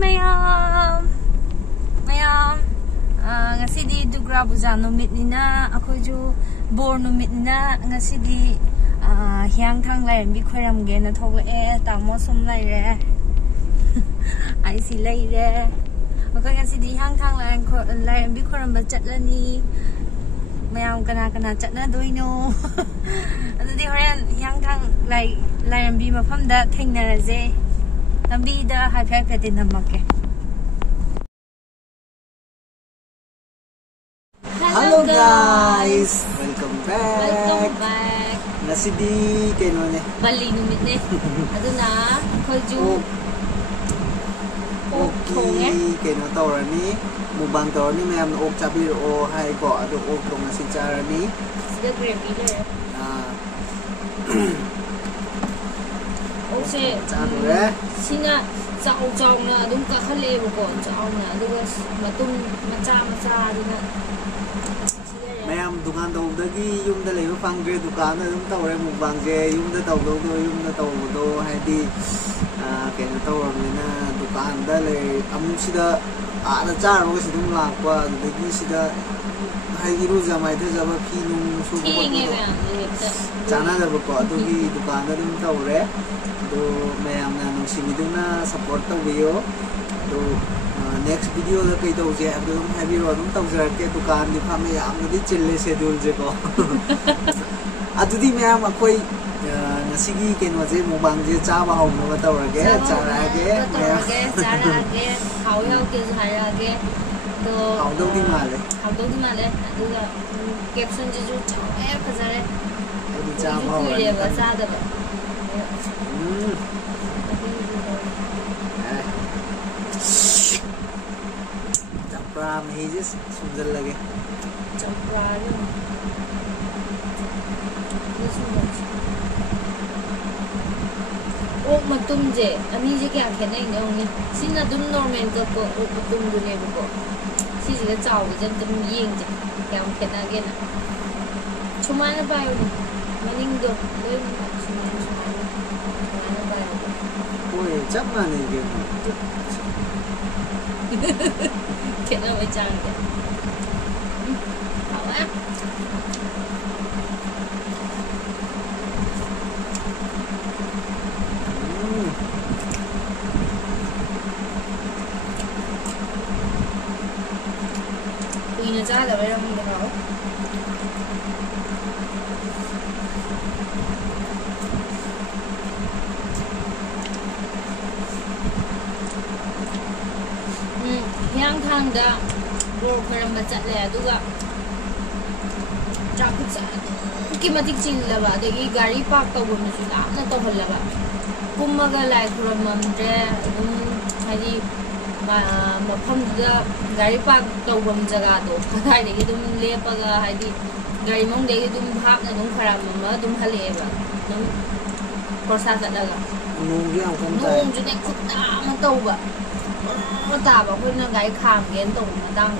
mayam! Mayam! Ngasidi Dugra Puja numit nina akoju bor numit nina ngasidi hiang thang lai bi khoram ge na thog e tamo som lai re ai si lai re akai ngasidi hiang thang lai bi khoram ba chatlani mayam kana chatna doino adudi horen hiang thang lai bi mafam da thengnaraje lambi da haifai pete namakke. Hello guys! Welcome back! Welcome back! Nasidi kayo ne? Bali numit ne. Aduna, koju Oki kayo tawrani. Mubang tawrani mayam na ok chabir o hay ko ado ok tong nasi charani. Sida gravy le. Ose. Chado re. Sina chao na adum ka khale ko chao na aduga matum macha aduna. Mayam dukan daw dagi yung dalay mo pangre dukan na yung tawre mubang je yung da daw do hadi kaya tawre na dukan dalay amun sida ada char mo kasi dum lakwa dagi sida hay iru jamai de jaba pinung su ko chana da ko adugi dukan da dum tawre do mayam na nung simidung na support tawiyo do next video da kay tawje abdum heavy ro dum tawjar ke dukan di phame yam di chille schedule je ko adudi mayam akoi nasigi ke no je mubang je cha ba haw no tawrage charage haw ke harage to haw do di male aduga caption je jo chae phajare adi cha ba haw re ba sa da Pram hijis sunjar lage champra o matum je ani je kya khena ine ong sina dum normal ka ko o matum du ne ko si je chaw je dum ying je kyam khena ge na chumana ba yo maning do loi chumana ba yo oi chap na ne ge khena ba chang de hawa kuina cha da ba yo mo ha hiang thang da bor kharam ba chat le aduga traffic cha ki matik chin la ba degi gari park to bom su la na to hol la ba kummaga lai khuram mamre dum hadi mafam da gari park to bom jaga do thai degi dum lepaga hadi gari mong degi dum bhak na dum kharam ma dum hale ba dum korsa cha daga nung ge ang kom tai nung ju ne khutta ma to ba nó tả bảo khuyên là gái khám cái tổng nó đang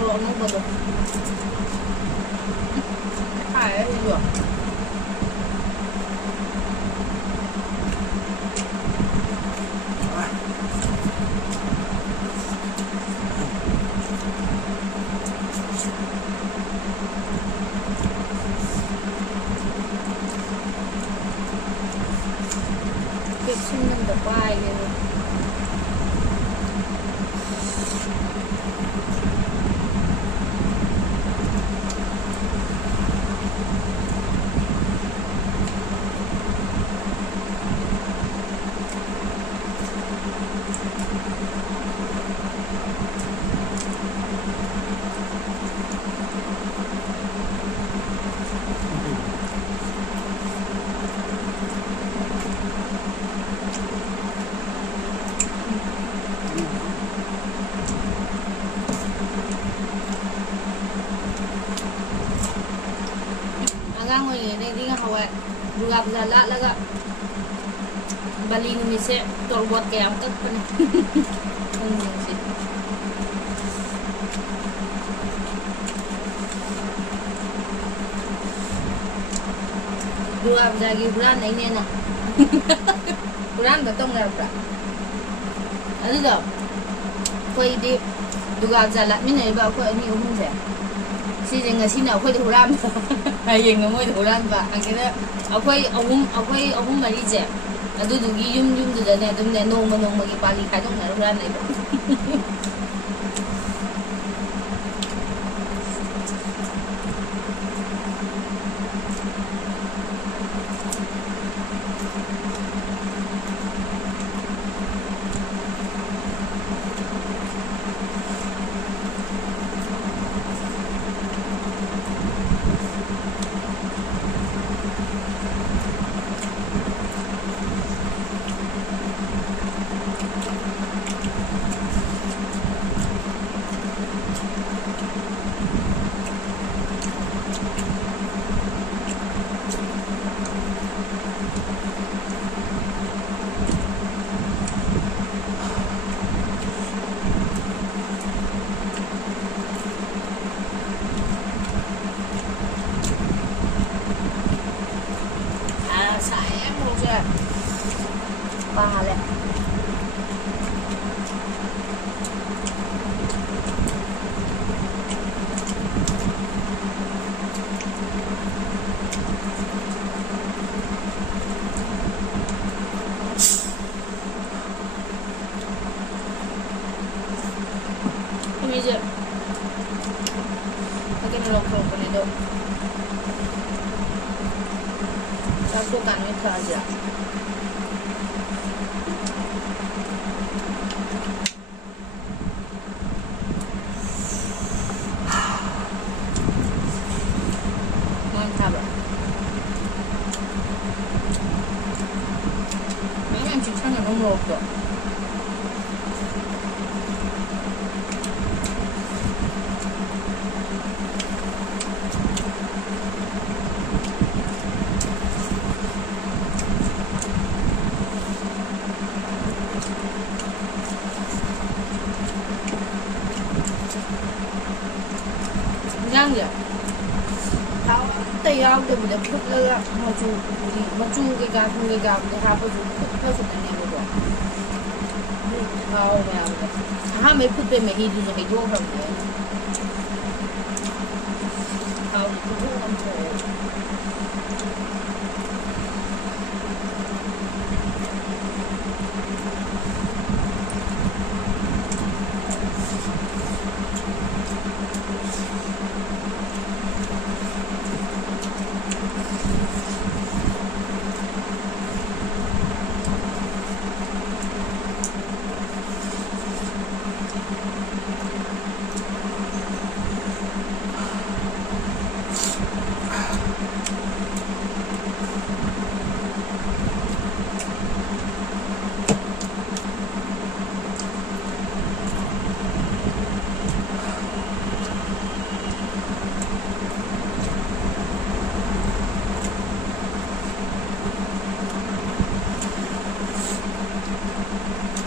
rồi nó vào rồi phải đấy được xin năm được bài Duga Puja laga Bali numise tolbot kayak angkat pun sih. Dua bagi bulan ini na. Bulan betul nggak bra? Ada dong. Kau di dua jalan mana iba kau ini umum je. Si jangan sini aku di bulan. Ayah nggak mau di bulan ba. Akhirnya aku mari je. Aduh dugi yum tu jadi tu ni nong bagi pali kadang nggak bulan iba. Pahala. Ini je. Pakai nolok ni do. Satukan itu aja. Memang cuciannya nomor dua. Ngang vậy. Tay áo đều được phút lơ mà chu cái gà để hai bao phút theo phút này rồi. Thao mà mấy phút bên mấy đi rồi mấy đua không thế. Thao thì cũng không thể.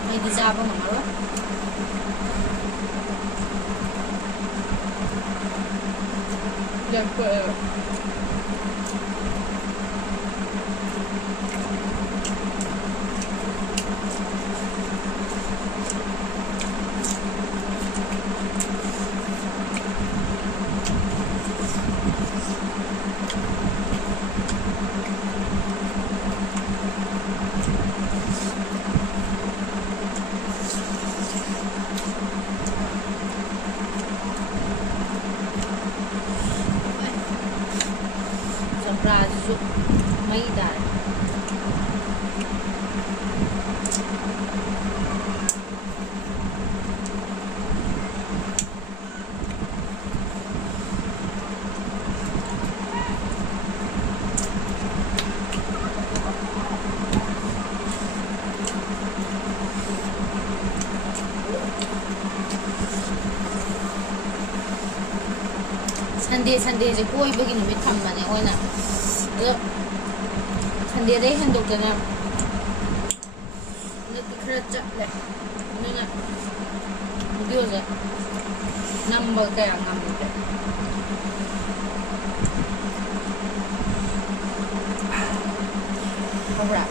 May deja apa mama? Dan prazo uma idade. Sunday je koi bagi numit thambane oina ado Sunday dai handokdana ne khara chatle nina video je number kaya ngamute Hawra.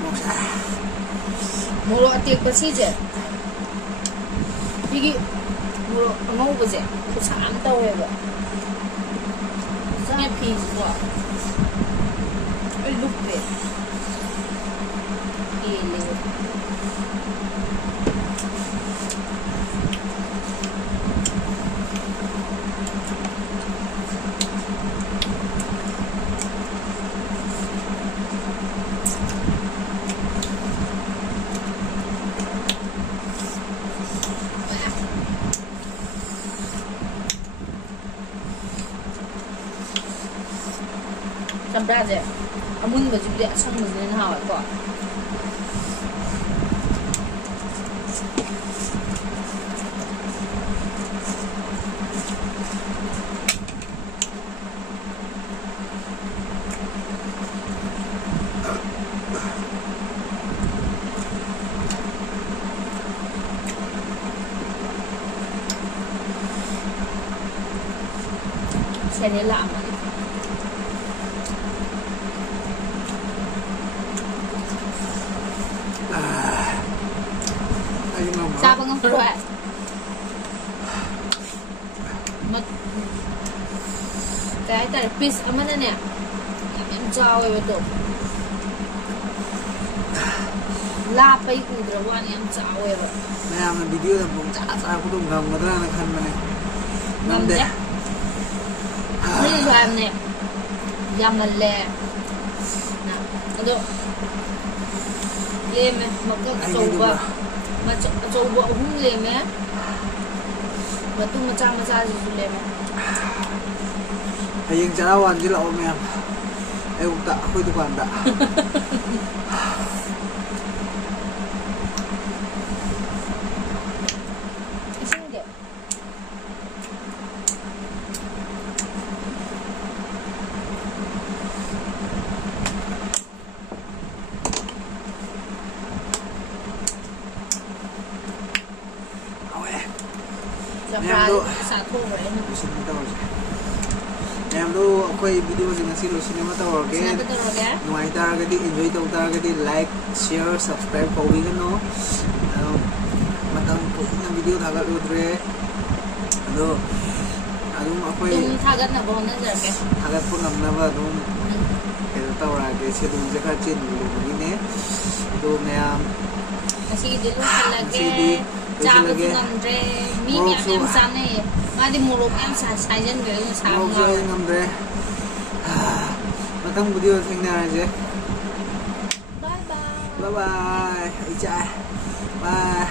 Moksa. Moro atekpa sije. Bigi moro angawbase kusam taweba. Sa piece ko. Ay lupe. Ile. Sampai amun baju dia sang mesin hawa kok. Saya ni lama ni. Siapa ngebuat? Cái tại piece ở mana nè? Em trao vậy betul. Lapai udrawan em trao vậy. Nah, yang video yang belum cacat aku tuh nggak beneran kan mana? Ngam deh. Ini juga em nih. Yang le. Nah, itu. Leme, makak coba. Macam coba leme. Batu macam-macam itu leme. Hayang jarawan je lah om yang. Tak, aku itu kan tak. Em tuh aku video sih ngasih lo sinema tau oke. Nuai tar gadi enjoy tau tar gadi like, share, subscribe kau bikin no. Matang punya video thagat lo dre. Aduh, aku thagat na bohong na jarke. Thagat pun namna ba dum. Kita tau lagi sih dum jaka chin begini. Tuh meam. Masih di lu lagi. Jauh tu ngamre, mie yang sana ya. Madi muruk yang sajen gaya sama. Muruk ngamre. Matang video tinggal aja. Bye bye. Bye bye. Ica. Bye.